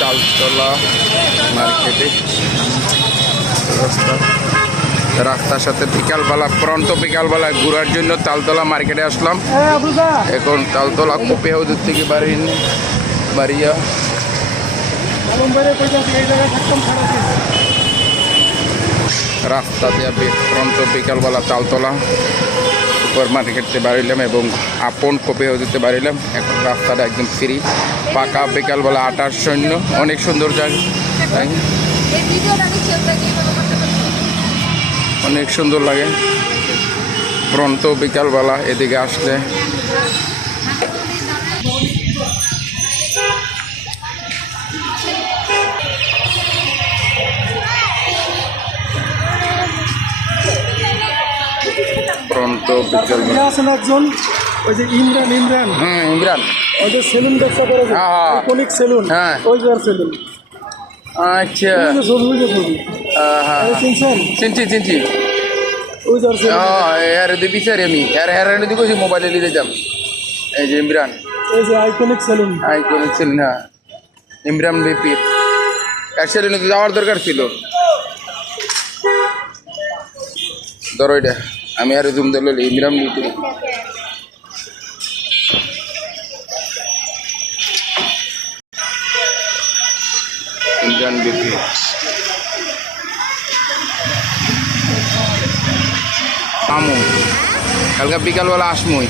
তালতলা মার্কেটে। রাস্তা রাস্তার সাথে বিকালবেলা, প্রন্ত বিকালবেলা ঘোরার জন্য তালতলা মার্কেটে আসলাম। এখন তালতলা কোপে হদুর থেকে বাড়ি বাড়িয়া। রাস্তা দিয়ে প্রন্ত বিকালবেলা তালতলা সুপার মার্কেটে বাড়িলাম এবং আপন কোপে দিতে বাড়িলাম। এখন রাস্তাটা একদম ফ্রি পাকা বিকালবেলা আটার সৈন্য। অনেক সুন্দর জায়গা। তাই অনেক সুন্দর লাগে। প্রন্ত বিকালবেলা এদিকে আসলে বিকালবেলা আছেন একজন ওই যে ইমরান ইমরান। হুম ইমরান। ওই যে সেলুন ব্যবসা করে হ্যাঁ, হ্যাঁ। সেলুন হ্যাঁ। ওই যে সেলুন। আচ্ছা। যে ছবি ওই যে ছবি আহ, হ্যাঁ, এই হ্যাঁ। চিনছেন চিনছি চিনছি ওই যে সেলুন। হ্যাঁ দি বিচারি আমি। হ্যাঁ হ্যাঁ দি কইছি মোবাইলে যাম। এই যে ইমরান। এই যে আইকনিক সেলুন হ্যাঁ। ইমরান বিপি অ্যাক্সিডেন্টে তো যাওয়ার দরকার ছিল। ধরো এটা। আমি আর জুম দিল ইমরাম বিপি ইমরান বিপি আমু কালকে বিকালবেলা আসমুই